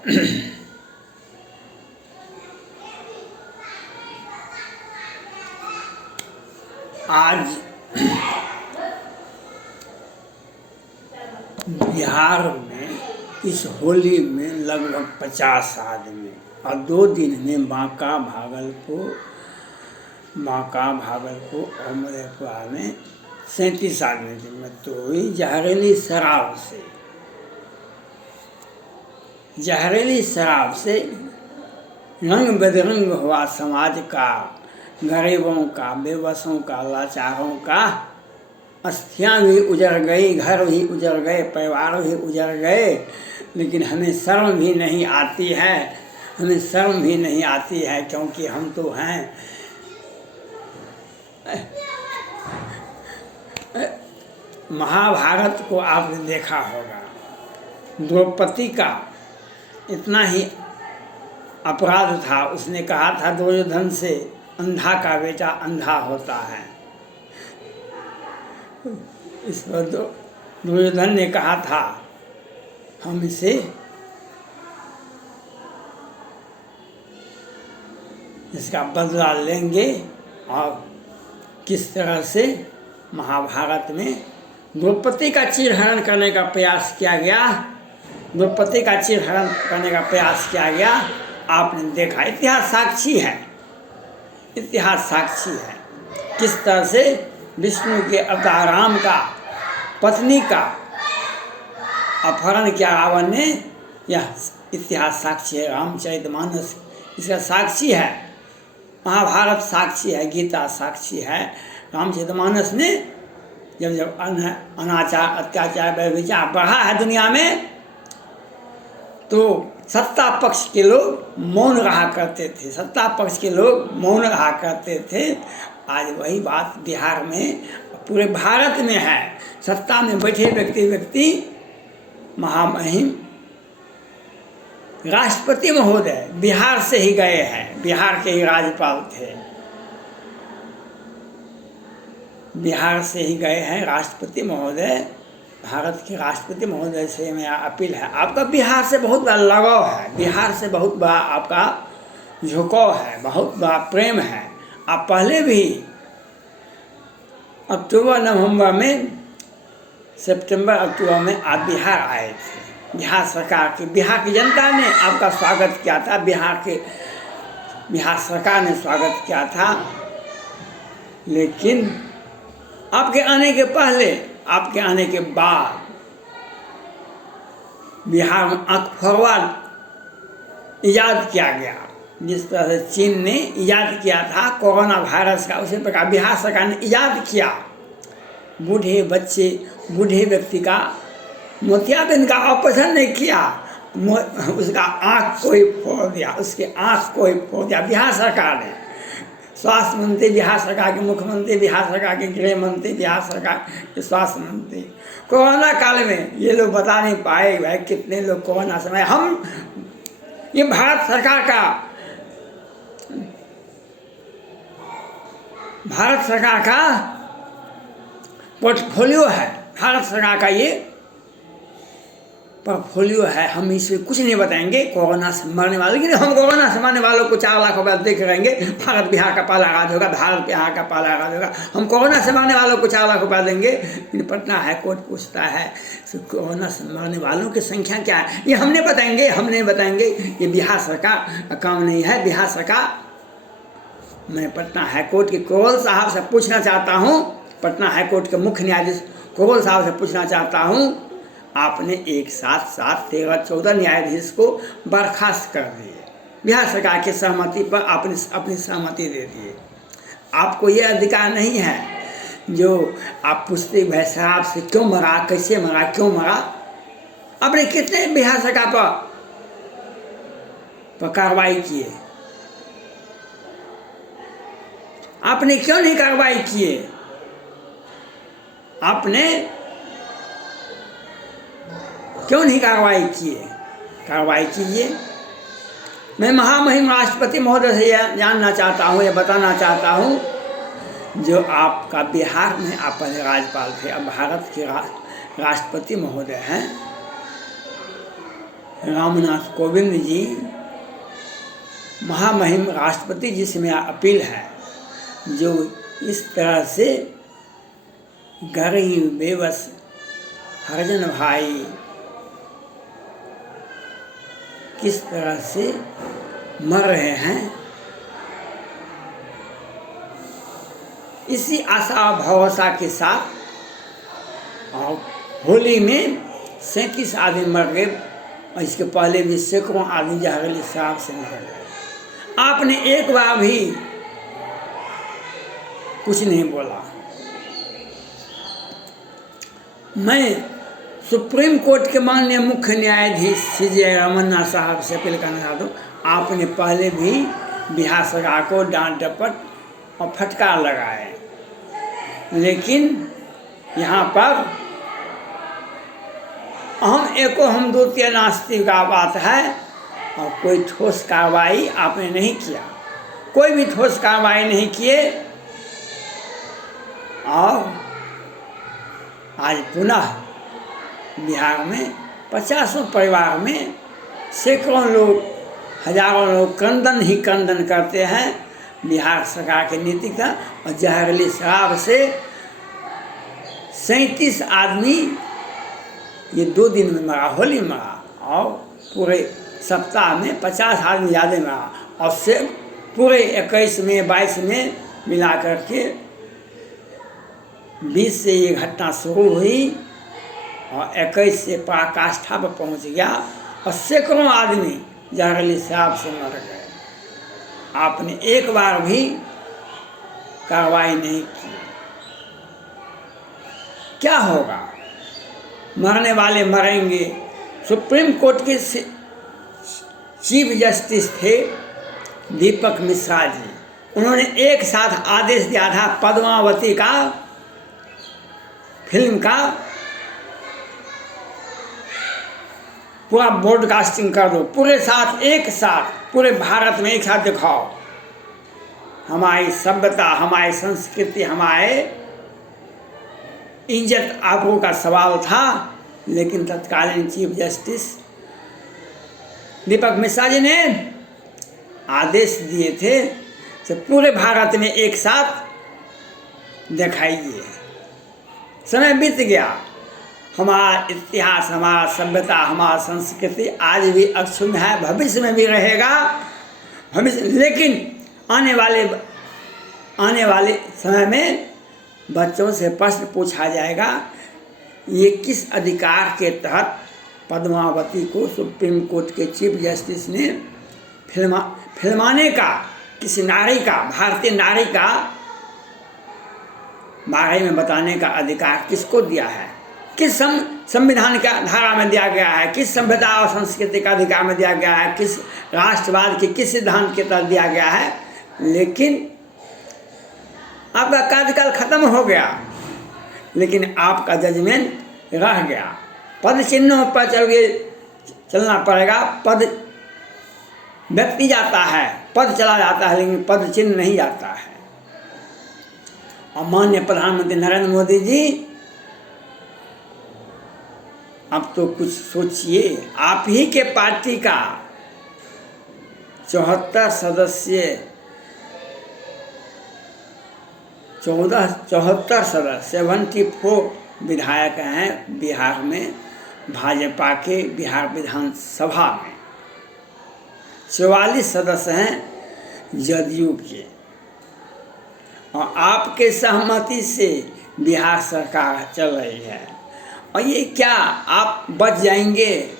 आज बिहार में इस होली में लगभग 50 आदमी और 2 दिन में बांका भागलपुर और मधेपुरा में 37 आदमी की मृत्यु हुई जहरीली शराब से रंग बदरंग हुआ समाज का, गरीबों का, बेबसों का, लाचारों का। अस्थियाँ भी उजड़ गई, घर भी उजड़ गए, परिवार भी उजड़ गए, लेकिन हमें शर्म भी नहीं आती है, क्योंकि हम तो हैं महाभारत को आपने देखा होगा। द्रौपदी का इतना ही अपराध था, उसने कहा था दुर्योधन से, अंधा का बेटा अंधा होता है। इस पर दुर्योधन ने कहा था हम इसे इसका बदला लेंगे। और किस तरह से महाभारत में द्रौपदी का चीरहरण करने का प्रयास किया गया, आपने देखा। इतिहास साक्षी है किस तरह से विष्णु के अवतार राम का पत्नी का अपहरण किया रावण ने। यह इतिहास साक्षी है, रामचरितमानस इसका साक्षी है, महाभारत साक्षी है, गीता साक्षी है। रामचरितमानस ने जब अनाचार, अत्याचार, व्यभिचार बढ़ा है दुनिया में, तो सत्ता पक्ष के लोग मौन रहा करते थे। आज वही बात बिहार में, पूरे भारत में है। सत्ता में बैठे व्यक्ति महामहिम राष्ट्रपति महोदय बिहार से ही गए हैं, बिहार के ही राज्यपाल थे, बिहार से ही गए हैं राष्ट्रपति महोदय। भारत के राष्ट्रपति महोदय से मेरा अपील है, आपका बिहार से बहुत बड़ा लगाव है, बिहार से बहुत बड़ा आपका झुकाव है, बहुत बड़ा प्रेम है। आप पहले भी सितंबर अक्टूबर में आप बिहार आए थे। बिहार की जनता ने आपका स्वागत किया था, बिहार सरकार ने स्वागत किया था। लेकिन आपके आने के पहले, आपके आने के बाद बिहार में आँख फरवा ईजाद किया गया। जिस तरह से चीन ने ईजाद किया था कोरोना वायरस का, उसी प्रकार बिहार सरकार ने ईजाद किया। बूढ़े बच्चे, बूढ़े व्यक्ति का मोतियाबिंद का ऑपरेशन नहीं किया, उसका आँख कोई फोड़ दिया, बिहार सरकार ने। स्वास्थ्य मंत्री बिहार सरकार के, मुख्यमंत्री बिहार सरकार के, गृह मंत्री बिहार सरकार के, स्वास्थ्य मंत्री। कोरोना काल में ये लोग बता नहीं पाए भाई कितने लोग कोरोना समय, ये भारत सरकार का पोर्टफोलियो है, भारत सरकार का ये पोर्टफोलियो है। हम इसमें कुछ नहीं बताएंगे कोरोना से मरने वाले, लेकिन हम कोरोना से मरने वालों को 4 लाख रुपया देख रहेंगे। भारत बिहार का पहला राज्य होगा, हम कोरोना से मरने वालों को 4 लाख रुपया देंगे। लेकिन पटना हाईकोर्ट पूछता है कोरोना से मरने वालों की संख्या क्या है, ये हम नहीं बताएंगे। ये बिहार सरकार का काम नहीं है। बिहार सरकार, मैं पटना हाईकोर्ट के कोरोल साहब से पूछना चाहता हूँ, पटना हाईकोर्ट के मुख्य न्यायाधीश कोरोल साहब से पूछना चाहता हूँ, आपने एक साथ 13-14 न्यायाधीश को बर्खास्त कर दिए, बिहार सरकार की सहमति पर आपने अपनी सहमति दे दी। आपको ये अधिकार नहीं है जो आप पूछते भाई शराब से क्यों मरा, कैसे मरा, क्यों मरा। आपने कितने बिहार सरकार पर कार्रवाई किए, आपने क्यों नहीं कार्रवाई किए? आपने क्यों नहीं कार्रवाई किए? कार्रवाई कीजिए। मैं महामहिम राष्ट्रपति महोदय से यह जानना चाहता हूँ, यह बताना चाहता हूँ, जो आपका बिहार में आप पहले राज्यपाल थे, अब भारत के राष्ट्रपति महोदय हैं, रामनाथ कोविंद जी महामहिम राष्ट्रपति जी से मेरा अपील है, जो इस तरह से गरीब बेबस हरिजन भाई किस तरह से मर रहे हैं, इसी आशा भरोसा के साथ और होली में 37 आदमी मर गए और इसके पहले भी सैकड़ों आदमी जहरीली शराब से मर गए। आपने एक बार भी कुछ नहीं बोला। मैं सुप्रीम कोर्ट के माननीय मुख्य न्यायाधीश CJ रमन्ना साहब से अपील करना चाहता हूँ, आपने पहले भी बिहार सरकार को डांट डपट और फटकार लगाए, लेकिन यहाँ पर हम द्वितीय नास्तिक का बात है और कोई ठोस कार्रवाई आपने नहीं किया, कोई भी ठोस कार्रवाई नहीं किए। और आज पुनः बिहार में 50 परिवार में सैकड़ों लोग, हजारों लोग क्रंदन करते हैं बिहार सरकार की नीति का। और जहरीली शराब से 37 आदमी ये 2 दिन में मरा, होली मरा, और पूरे सप्ताह में 50 आदमी ज़्यादा मरा, और से पूरे 21 में 22 में मिला करके 20 से ये घटना शुरू हुई और 21 से पराकाष्ठा पर पहुंच गया और सैकड़ों आदमी जहरीली शराब से मर गए। आपने एक बार भी कार्रवाई नहीं की। क्या होगा? मरने वाले मरेंगे। सुप्रीम कोर्ट के चीफ जस्टिस थे दीपक मिश्रा जी, उन्होंने एक साथ आदेश दिया था पद्मावती का फिल्म का पूरा ब्रॉडकास्टिंग कर दो, पूरे साथ एक साथ पूरे भारत में एक साथ दिखाओ। हमारी सभ्यता, हमारी संस्कृति, हमारे इज्जत आबरू का सवाल था, लेकिन तत्कालीन चीफ जस्टिस दीपक मिश्रा जी ने आदेश दिए थे कि पूरे भारत में एक साथ दिखाइए। समय बीत गया, हमारा इतिहास, हमारा सभ्यता, हमारा संस्कृति आज भी अक्षुण्ण है, भविष्य में भी रहेगा। लेकिन आने वाले समय में बच्चों से प्रश्न पूछा जाएगा, ये किस अधिकार के तहत पद्मावती को सुप्रीम कोर्ट के चीफ जस्टिस ने फिल्माने का, किसी नारी का, भारतीय नारी का बारे में बताने का अधिकार किसको दिया है, किस संविधान का धारा में दिया गया है, किस सभ्यता और संस्कृति का अधिकार में दिया गया है, किस राष्ट्रवाद के किस सिद्धांत के तहत दिया गया है। लेकिन आपका कार्यकाल खत्म हो गया, लेकिन आपका जजमेंट रह गया। पद चिन्हों पर चलना पड़ेगा। पद व्यक्ति जाता है, पद चला जाता है, लेकिन पद चिन्ह नहीं जाता है। और माननीय प्रधानमंत्री नरेंद्र मोदी जी, अब तो कुछ सोचिए। आप ही के पार्टी का 74 सदस्य 74 विधायक हैं बिहार में, भाजपा के बिहार विधानसभा में 44 सदस्य हैं जदयू के, और आपके सहमति से बिहार सरकार चल रही है। और ये क्या आप बच जाएंगे?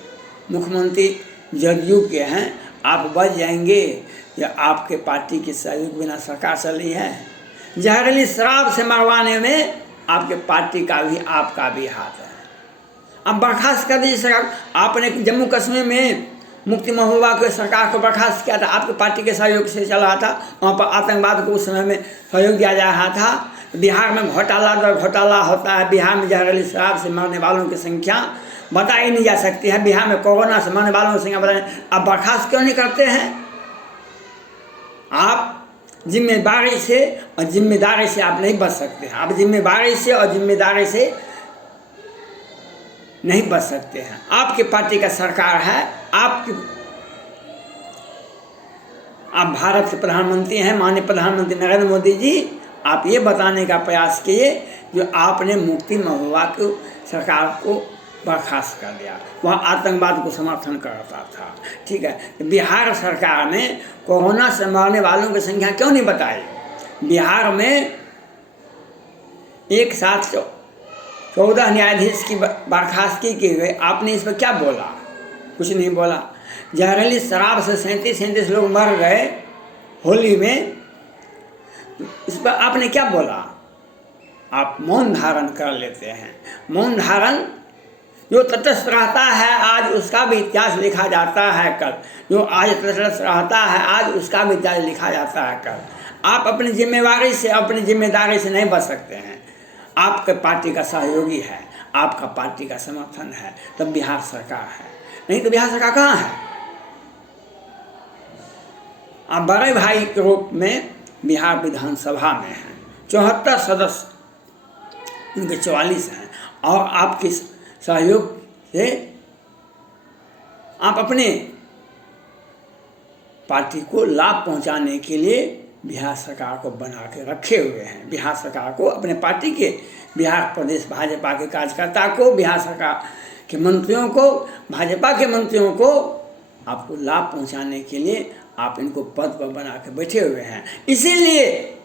मुख्यमंत्री जदयू के हैं, आप बच जाएंगे या आपके पार्टी के सहयोग बिना सरकार चल रही है? जहरीली शराब से मरवाने में आपके पार्टी का भी, आपका भी हाथ है। अब बर्खास्त कर दीजिए सरकार। आपने जम्मू कश्मीर में मुफ्ती महबूबा को सरकार को बर्खास्त किया था, आपके पार्टी के सहयोग से चल रहा था। वहाँ पर आतंकवाद को उस समय में सहयोग दिया जा रहा था। बिहार में घोटाला होता है। बिहार में जहरीली शराब से मरने वालों की संख्या बताई नहीं जा सकती है। बिहार में कोरोना से मरने वालों की संख्या बताई। आप बर्खास्त क्यों नहीं करते हैं? आप जिम्मेदारी से आप नहीं बच सकते हैं। आप जिम्मेदारी से और जिम्मेदारी से नहीं बच सकते हैं। आपकी पार्टी का सरकार है, आप भारत के प्रधानमंत्री हैं, माननीय प्रधानमंत्री नरेंद्र मोदी जी। आप ये बताने का प्रयास किए जो आपने मुफ्ती महबूबा को सरकार को बर्खास्त कर दिया, वह आतंकवाद को समर्थन करता था। ठीक है, बिहार सरकार ने कोरोना से मरने वालों की संख्या क्यों नहीं बताई? बिहार में एक साथ 14 न्यायाधीश की बर्खास्तगी की गई, आपने इस पर क्या बोला? कुछ नहीं बोला। जहरीली शराब से 37 लोग मर गए होली में, इस पर आपने क्या बोला? आप मौन धारण कर लेते हैं। मौन धारण, जो तटस्थ रहता है आज उसका भी इतिहास लिखा जाता है कल, जो आज तटस्थ रहता है आज उसका भी इतिहास लिखा जाता है कल। आप अपनी जिम्मेवारी से, अपनी जिम्मेदारी से नहीं बच सकते हैं। आपके पार्टी का सहयोगी है, आपका पार्टी का समर्थन है, तब बिहार सरकार है, नहीं तो बिहार सरकार कहाँ है? आप बड़े भाई के रूप में बिहार विधानसभा में हैं, 74 सदस्य, उनके 44 हैं, और आपके सहयोग से आप अपने पार्टी को लाभ पहुंचाने के लिए बिहार सरकार को बना के रखे हुए हैं। बिहार सरकार को, अपने पार्टी के, बिहार प्रदेश भाजपा के कार्यकर्ता को, बिहार सरकार के मंत्रियों को, भाजपा के मंत्रियों को आपको लाभ पहुंचाने के लिए आप इनको पद पर बना के बैठे हुए हैं। इसीलिए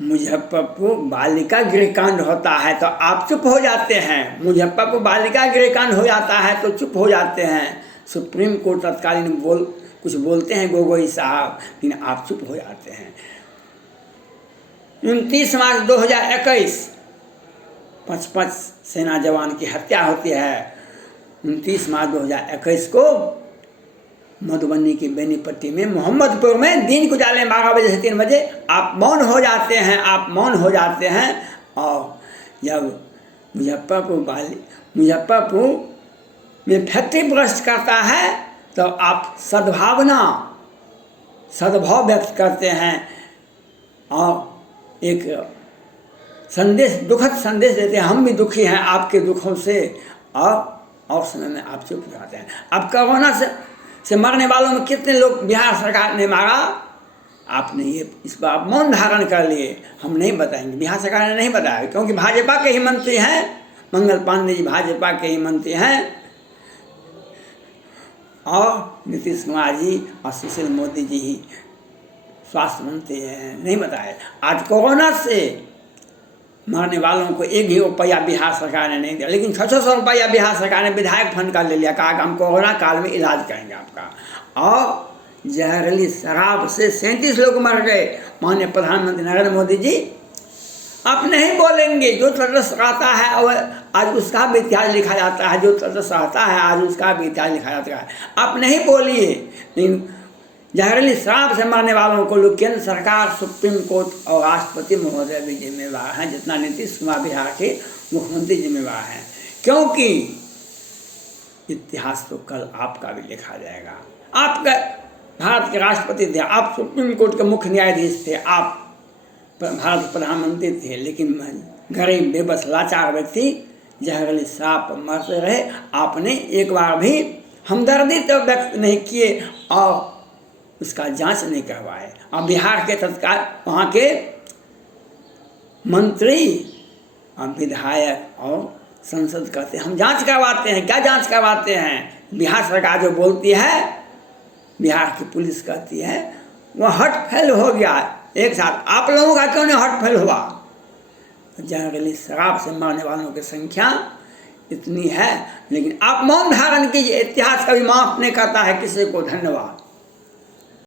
मुजफ्फरपुर बालिका गृहकांड होता है तो आप चुप हो जाते हैं। मुजफ्फरपुर बालिका गृहकांड हो जाता है तो चुप हो जाते हैं। सुप्रीम कोर्ट तत्कालीन कुछ बोलते हैं गोगोई साहब, लेकिन आप चुप हो जाते हैं। 29 मार्च 2021 55 सेना जवान की हत्या होती है। 29 मार्च 2021 को मधुबनी की बेनीपट्टी में, मोहम्मदपुर में दिन को डाले 12 बजे से 3 बजे आप मौन हो जाते हैं। आप मौन हो जाते हैं। और जब मुजफ्फरपुर में फैक्ट्री ब्रस्ट करता है तो आप सद्भाव व्यक्त करते हैं और एक संदेश, दुखद संदेश देते हैं, हम भी दुखी हैं आपके दुखों से, और समय में आप चुप हो जाते हैं। अब कोरोना से मरने वालों में कितने लोग बिहार सरकार ने मारा, आपने ये इस पर आप मौन धारण कर लिए। हम नहीं बताएंगे, बिहार सरकार ने नहीं बताया, क्योंकि भाजपा के ही मंत्री हैं, मंगल पांडे जी भाजपा के ही मंत्री हैं, और नीतीश कुमार जी और सुशील मोदी जी ही स्वास्थ्य मंत्री हैं, नहीं बताए। आज कोरोना से मरने वालों को 1 ही रुपया बिहार सरकार ने नहीं दिया, लेकिन 600 रुपया बिहार सरकार ने विधायक फंड का ले लिया, कहा कि हम कोरोना काल में इलाज करेंगे आपका। और जहरीली शराब से 37 लोग मर गए। माननीय प्रधानमंत्री नरेंद्र मोदी जी, आप नहीं बोलेंगे। जो तटस्थ रहता है और आज उसका भी इतिहास लिखा जाता है, जो तटस्थ रहता है आज उसका भी इतिहास लिखा जाता है। आप नहीं बोलिए, लेकिन जहरीली शराब से मरने वालों को लोग, केंद्र सरकार, सुप्रीम कोर्ट और राष्ट्रपति महोदय भी जिम्मेवार हैं, जितना नीतीश कुमार बिहार के मुख्यमंत्री जिम्मेवार हैं, क्योंकि इतिहास तो कल आपका भी लिखा जाएगा। आपका भारत के राष्ट्रपति थे, आप सुप्रीम कोर्ट के मुख्य न्यायाधीश थे, आप भारत के प्रधानमंत्री थे, लेकिन गरीब बेबस लाचार व्यक्ति जहरीली शराब पर मरते रहे। आपने एक बार भी हमदर्दी तो व्यक्त नहीं किए और उसका जांच नहीं करवाए। और बिहार के तत्काल वहाँ के मंत्री और विधायक और संसद कहते हैं हम जांच करवाते हैं। क्या जांच करवाते हैं? बिहार सरकार जो बोलती है, बिहार की पुलिस कहती है, वह हट फैल हो गया एक साथ। आप लोगों का क्यों नहीं हट फैल हुआ? जहरीली शराब से मरने वालों की संख्या इतनी है, लेकिन आप मौन धारण कीजिए। इतिहास कभी माफ नहीं करता है किसी को। धन्यवाद।